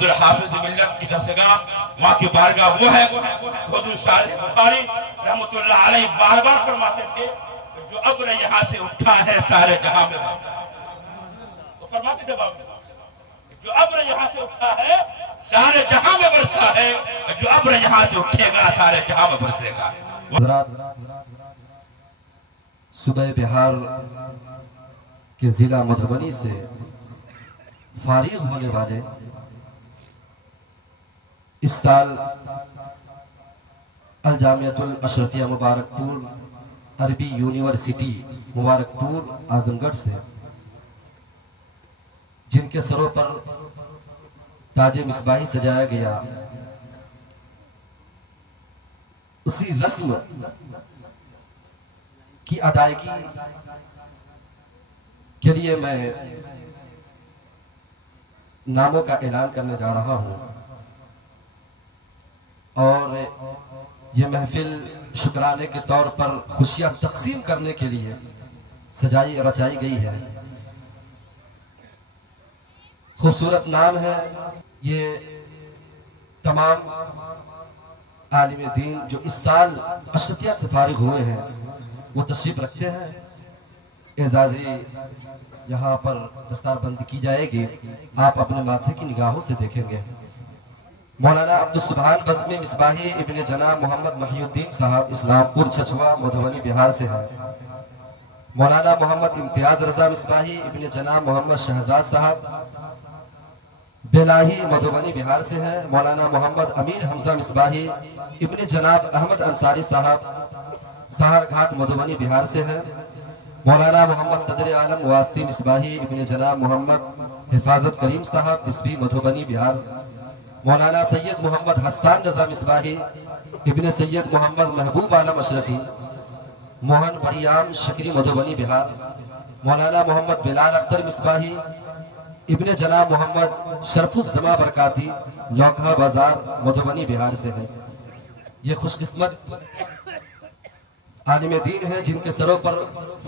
حضور حافظ ملت کی دستگاہ ماں کی بارگاہ وہ ہے حضور شارح بخاری رحمت اللہ علیہ بار بار فرماتے تھے جو ابر یہاں سے اٹھا ہے سارے جہاں میں برسا ہے. تو فرماتے تھے بابا جو ابر یہاں سے اٹھا ہے سارے جہاں میں برسا ہے, جو ابر یہاں سے اٹھے گا سارے جہاں میں برسے گا. حضرات صوبہ بہار کے ضلع مدھوبنی سے فارغ ہونے والے اس سال الجامعۃ الاشرفیہ مبارک پور عربی یونیورسٹی مبارک پور اعظم گڑھ سے جن کے سروں پر تاج مصباحی سجایا گیا, اسی رسم کی ادائیگی کے لیے میں ناموں کا اعلان کرنے جا رہا ہوں. اور یہ محفل شکرانے کے طور پر خوشیاں تقسیم کرنے کے لیے سجائی رچائی گئی ہے. خوبصورت نام ہے. یہ تمام عالم دین جو اس سال اشرفیہ سے فارغ ہوئے ہیں وہ تشریف رکھتے ہیں. اعزازی یہاں پر دستار بندی کی جائے گی, آپ اپنے ماتھے کی نگاہوں سے دیکھیں گے. مولانا عبدالسبحان بزمی مصباحی ابن جناب محمد محی الدین صاحب اسلام پور چھچوا مدھوبنی بہار سے ہیں. مولانا محمد امتیاز رضا مصباحی ابن جناب محمد شہزاد صاحب بیلاہی مدھوبنی بہار سے ہیں. مولانا محمد امیر حمزہ مصباحی ابن جناب احمد انصاری صاحب سہر گھاٹ مدھوبنی بہار سے ہیں. مولانا محمد صدر عالم واسطی مصباحی ابن جناب محمد حفاظت کریم صاحب بسبی مدھوبنی بہار. مولانا سید محمد حسان رضا مصباحی ابن سید محمد محبوب عالم اشرفی موہن بریام شکری مدھوبنی بہار. مولانا محمد بلال اختر مصباحی ابن جناب محمد شرف الزما برکاتی لوکھا بازار مدھوبنی بہار سے ہیں. یہ خوش قسمت عالم دین ہیں جن کے سروں پر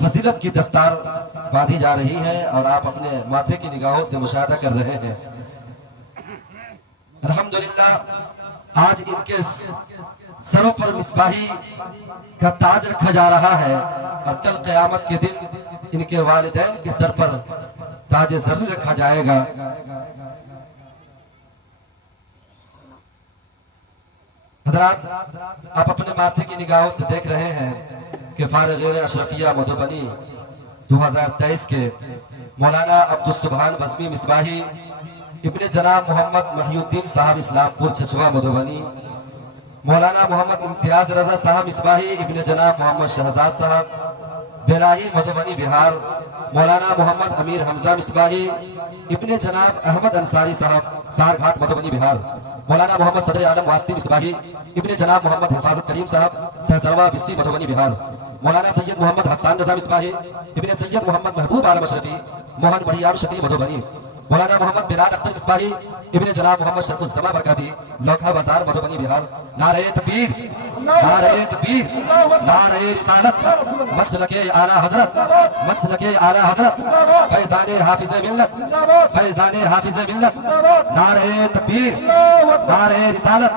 فضیلت کی دستار باندھی جا رہی ہے اور آپ اپنے ماتھے کی نگاہوں سے مشاہدہ کر رہے ہیں. الحمدللہ آج ان کے سروں پر مصباحی کا تاج رکھا جا رہا ہے اور کل قیامت کے دن ان کے والدین کے سر پر تاج زر رکھا جائے گا. حضرات آپ اپنے ماتھے کی نگاہوں سے دیکھ رہے ہیں کہ فارغین اشرفیہ مدھوبنی 2023 کے مولانا عبدالسبحان بزمی مصباحی ابن جناب محمد محی الدین صاحب اسلام پور چھچوا مدھوبنی, مولانا محمد امتیاز رضا صاحب مصباحی ابن جناب محمد شہزاد صاحب بیلاہی مدھوبنی بہار. مولانا محمد امیر حمزہ مصباحی ابن جناب احمد انصاری صاحب سہر گھاٹ مدھوبنی بہار. مولانا محمد صدر عالم واسطی مصباحی ابن جناب محمد حفاظت کریم صاحب سہسروا بستی مدھوبنی بہار. مولانا سید محمد حسان رضا مصباحی ابن سید محمد محبوب عالم اشرفی موہن بڑھیام شکری مدھوبنی. مولانا محمد بلال اختر مصباحی ابن جناب محمد شرف الزما برکاتی لوکھا بازار مدھوبنی بہار. نعرہ تکبیر, نعرہ تکبیر, نعرہ رسالت, مسلک اعلی حضرت, مسلک اعلی حضرت, فیضان حافظ ملت, فیضان حافظ ملت. نعرہ تکبیر, نعرہ رسالت.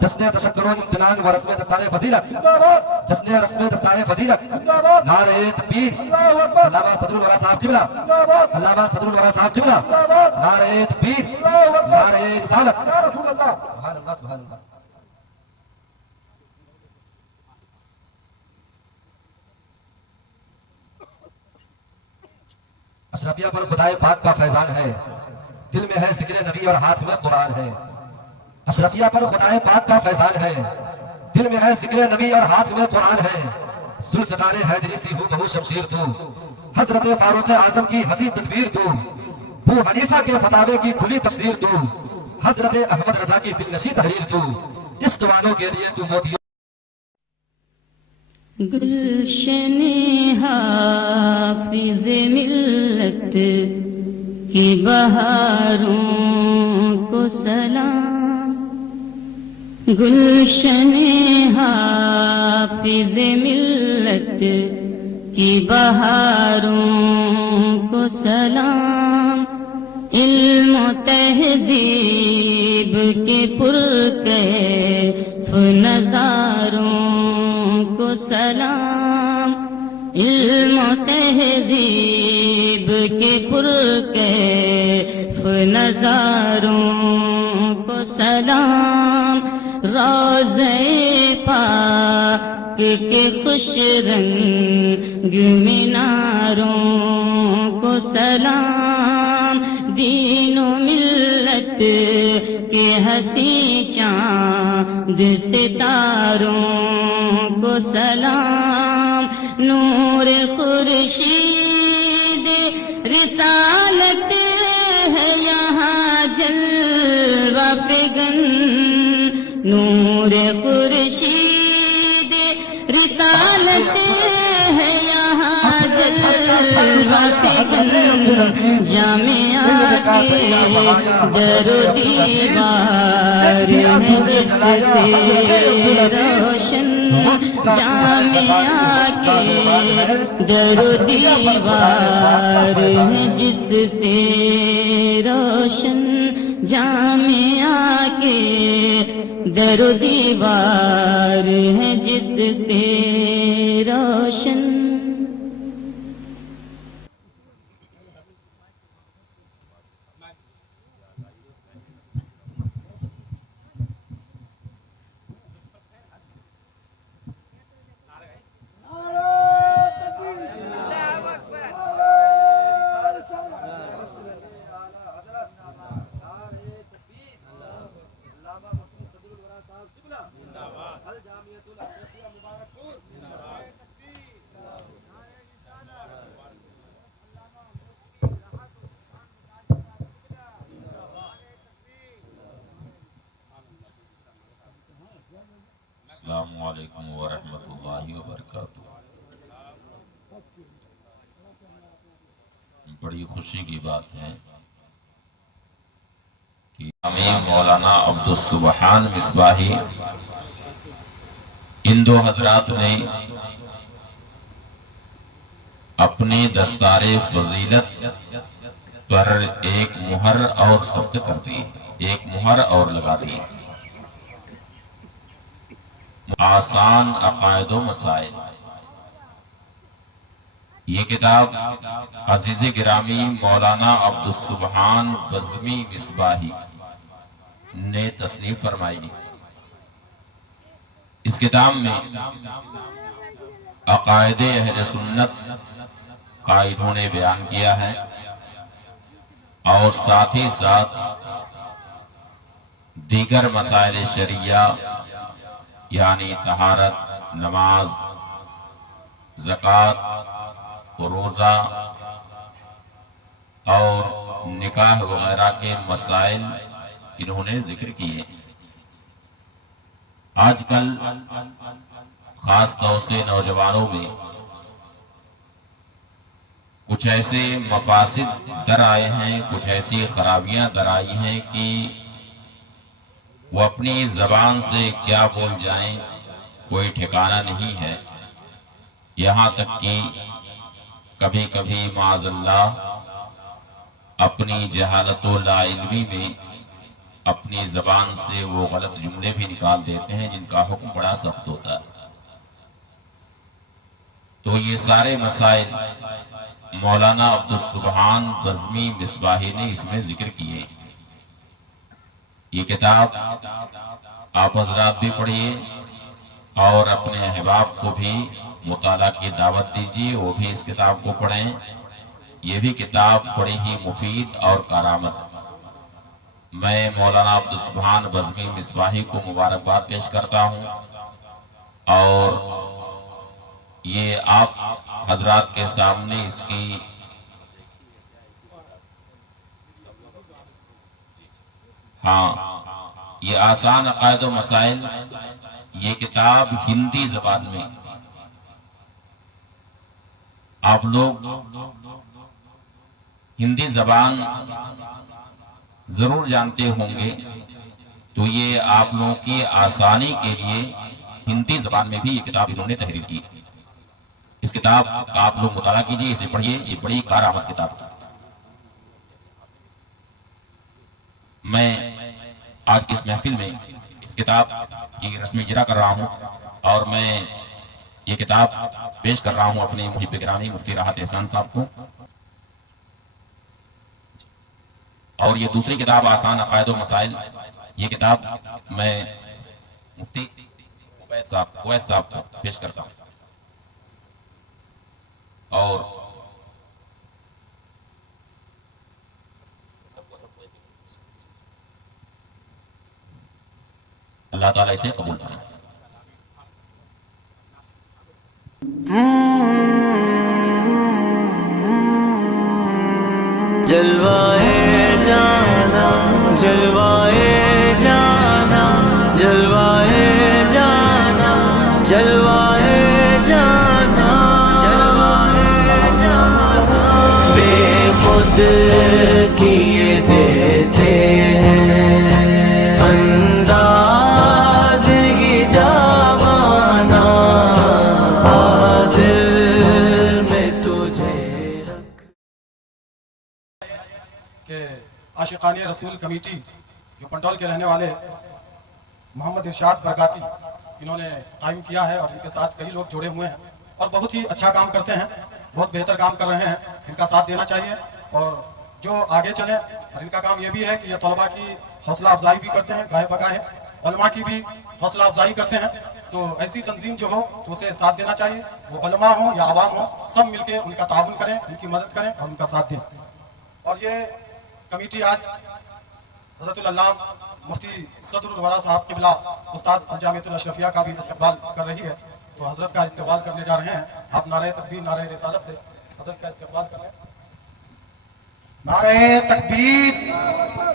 جشن تشکر و امتنان و رسم دستار فضیلت, جشن رسم دستار فضیلت. نعرہ تکبیر. علامہ صدر الورا صاحب قبلہ, علامہ صدر الورا صاحب قبلہ. نعرہ تکبیر, نعرہ رسالت. سبحان اللہ, سبحان اللہ. اشرفیہ پر خدائے پاک کا فیضان ہے, دل میں ہے ذکر نبی اور ہاتھ میں قرآن ہے. اشرفیہ پر خدائے پاک کا فیضان ہے, دل میں ہے ذکر نبی اور ہاتھ میں قرآن ہے. ذوالفقار حیدری سی ہو بہو شمشیر تو, حضرت فاروق اعظم کی ہنسی تدبیر تو, ابو حنیفہ کے فتاوے کی کھلی تفسیر تو, حضرت احمد رضا کی دل نشیں تحریر تو, عشق والوں کے لیے تو موتی. گلشن حافظ ملت کی بہاروں کو سلام, گلشن حافظ ملت کی بہاروں کو سلام. علم و تہذیب کے پرکیف نظاروں کو سلام، علم و تہذیب کے پرکیف نظاروں کو سلام، روضہ پاک کے خوش رنگ میناروں کو سلام، دین و ملت کے ہنسی چاند ستاروں کو سلام، نور خورشید رسالت ہے یہاں جلوہ فگن، نور خورشید رسالت ہے یہاں جلوہ فگن، جامعہ کے در و دیوار ہے جس سے روشن، جامعہ کے در و دیوار ہے جس سے روشن، جامعہ کے در و دیوار ہے جس سے روشن۔ السلام علیکم ورحمۃ اللہ وبرکاتہ۔ بڑی خوشی کی بات ہے کہ امیر مولانا عبدالسبحان مصباحی ان دو حضرات نے اپنی دستار فضیلت پر ایک مہر اور ثبت کر دی، ایک مہر اور لگا دی۔ آسان عقائد و مسائل، یہ کتاب عزیز گرامی مولانا عبدالسبحان بزمی مصباحی نے تصنیف فرمائی۔ اس کتاب میں عقائد اہل سنت کا انہوں نے بیان کیا ہے، اور ساتھ ہی ساتھ دیگر مسائل شرعیہ یعنی طہارت، نماز، زکوٰۃ، روزہ اور نکاح وغیرہ کے مسائل انہوں نے ذکر کیے۔ آج کل خاص طور سے نوجوانوں میں کچھ ایسے مفاسد در آئے ہیں، کچھ ایسی خرابیاں در آئی ہیں کہ وہ اپنی زبان سے کیا بول جائیں کوئی ٹھکانہ نہیں ہے، یہاں تک کہ کبھی کبھی معاذ اللہ اپنی جہالت و لا علمی میں اپنی زبان سے وہ غلط جملے بھی نکال دیتے ہیں جن کا حکم بڑا سخت ہوتا ہے۔ تو یہ سارے مسائل مولانا عبدالسبحان بزمی مصباحی نے اس میں ذکر کیے۔ یہ کتاب آپ حضرات بھی پڑھیے اور اپنے احباب کو بھی مطالعہ کی دعوت دیجیے، وہ بھی اس کتاب کو پڑھیں۔ یہ بھی کتاب بڑی ہی مفید اور کارآمد۔ میں مولانا عبدالسبحان بزمی مصباحی کو مبارکباد پیش کرتا ہوں، اور یہ آپ حضرات کے سامنے اس کی یہ آسان عقائد و مسائل، یہ کتاب ہندی زبان میں، آپ لوگ ہندی زبان ضرور جانتے ہوں گے، تو یہ آپ لوگوں کی آسانی کے لیے ہندی زبان میں بھی یہ کتاب انہوں نے تحریر کی۔ اس کتاب کا آپ لوگ مطالعہ کیجئے، اسے پڑھیے، یہ بڑی کارآمد کتاب ہے۔ میں آج کی اس محفل میں اس کتاب کی رسم اجرا کر رہا ہوں، اور میں یہ کتاب پیش کر رہا ہوں اپنے محب گرامی مفتی راحت احسان صاحب کو. اور یہ دوسری کتاب آسان عقائد و مسائل، یہ کتاب میں مفتی اویس صاحب کو پیش کرتا ہوں. اور اللہ تعالیٰ اسے قبول فرمائے. جلوائے جانا جلوائے جانا جلوائے جانا جلوائے جانا جلوائے جانا بے خود کیے دیتے ہیں انداز ہی جاوانا دل میں تجھے رکھ. کہ عاشقان رسول کمیٹی جو پنڈول کے رہنے والے محمد ارشاد برکاتی انہوں نے قائم کیا ہے، اور ان کے ساتھ کئی لوگ جڑے ہوئے ہیں اور بہت ہی اچھا کام کرتے ہیں، بہت بہتر کام کر رہے ہیں. ان کا ساتھ دینا چاہیے اور جو آگے چلیں. اور ان کا کام یہ بھی ہے کہ یہ طلباء کی حوصلہ افزائی بھی کرتے ہیں، گاہے بگاہے علماء کی بھی حوصلہ افزائی کرتے ہیں. تو ایسی تنظیم جو ہو تو اسے ساتھ دینا چاہیے، وہ علماء ہوں یا عوام ہوں، سب مل کے ان کا تعاون کریں، ان کی مدد کریں اور ان کا ساتھ دیں. اور یہ کمیٹی آج حضرت العلامہ مفتی صدر الورا صاحب قبلہ استاد الجامعۃ الاشرفیہ کا بھی استقبال کر رہی ہے. تو حضرت کا استقبال کرنے جا رہے ہیں. آپ نعرہ تکبیر نعرہ رسالت سے حضرت کا استقبال کریں. نعرہ تکبیر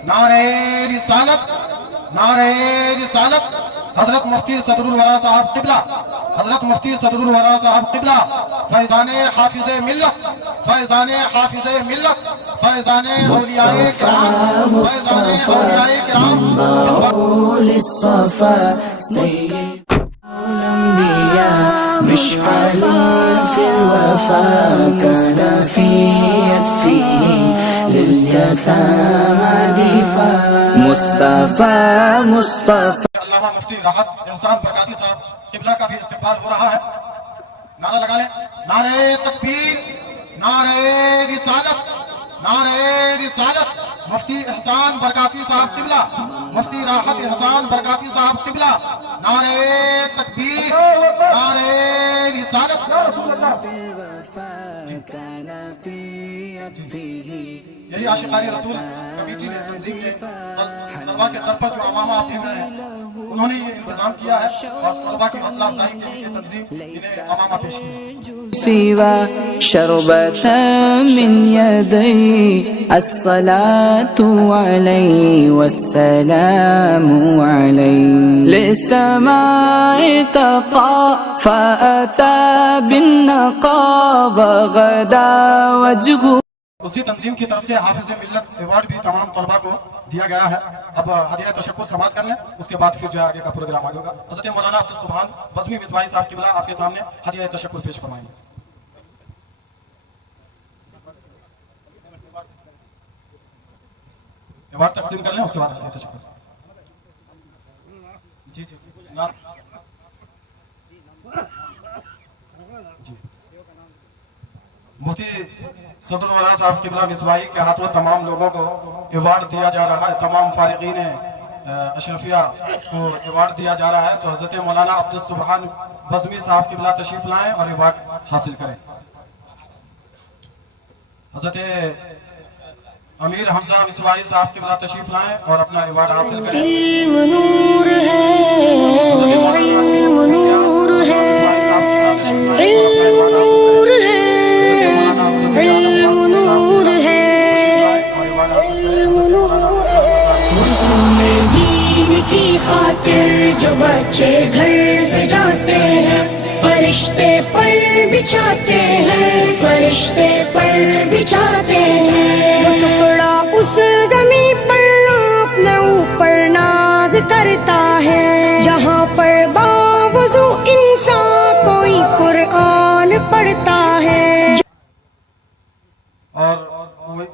نعرہ رسالت نعرہ رسالت. حضرت مفتی صدر الورا صاحب قبلہ حضرت مفتی صدر الورا صاحب قبلہ فیضان حافظ ملت فیضان حافظ ملت فیضان اولیاء کرام فیضان اولیاء کرام مقبول الصفا سید الانبیاء مشعل في الوفاء مستفيد فيه للمستثنى دفاع مصطفى علامہ مفتی راحت احسان برکاتی صاحب قبلہ کا بھی استقبال ہو رہا ہے. نعرہ لگا لیں. نعرہ تکبیر نعرہ رسالت نعرہ رسالت. مفتی احسان برکاتی صاحب قبلہ مفتی راحت احسان برکاتی صاحب قبلہ نعرہ تکبیر نعرہ رسالت. یہی عاشقان رسول کمیٹی نے تنظیم نے طلباء کے سر پر جو عوامہ آپ دیکھ رہے ہیں انہوں نے یہ انتظام کیا ہے اور طلباء کی حوصلہ افزائی کے لیے تنظیم انہیں عوامہ پیش کی ہے. سوى شربة من يدي الصلاة عليه والسلام عليه للسماء تقى فأتى بالنقى وغدا وجهه. اسی تنظیم کی طرف سے حافظ ملت ایوارڈ بھی تمام طلباء کو دیا گیا ہے. اب ہدیہ تشکر سماعت کر لیں، اس کے بعد پھر جو ہے آگے کا پروگرام آگے ہوگا. حضرت مولانا عبدالسبحان بزمی مصباحی صاحب قبلہ آپ کے سامنے ہدیہ تشکر پیش فرمائیں گے. ایوارڈ تقسیم کر لیں، اس کے بعد ہدیہ تشکر. جی جی جی مفتی صدر الورا صاحب قبلہ مصباحی کے ہاتھوں تمام لوگوں کو ایوارڈ دیا جا رہا ہے. تمام فارغین اشرفیہ کو ایوارڈ دیا جا رہا ہے. تو حضرت مولانا عبدالسبحان بزمی صاحب قبلہ تشریف لائیں اور ایوارڈ حاصل کریں. حضرت امیر حمزہ مصباحی صاحب قبلہ تشریف لائیں اور اپنا ایوارڈ حاصل کریں. علم نور ہے علم نور ہے علم نور ہے علم نور ہے علم نور ہے. دین کی خاطر جو بچے گھر سے جاتے ہیں فرشتے پر بچھاتے ہیں فرشتے پر بچھاتے ہیں. ٹکڑا اس زمین پر اپنے اوپر ناز کرتا ہے جہاں پر باوضو انسان کوئی قرآن پڑھتا ہے. اور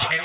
6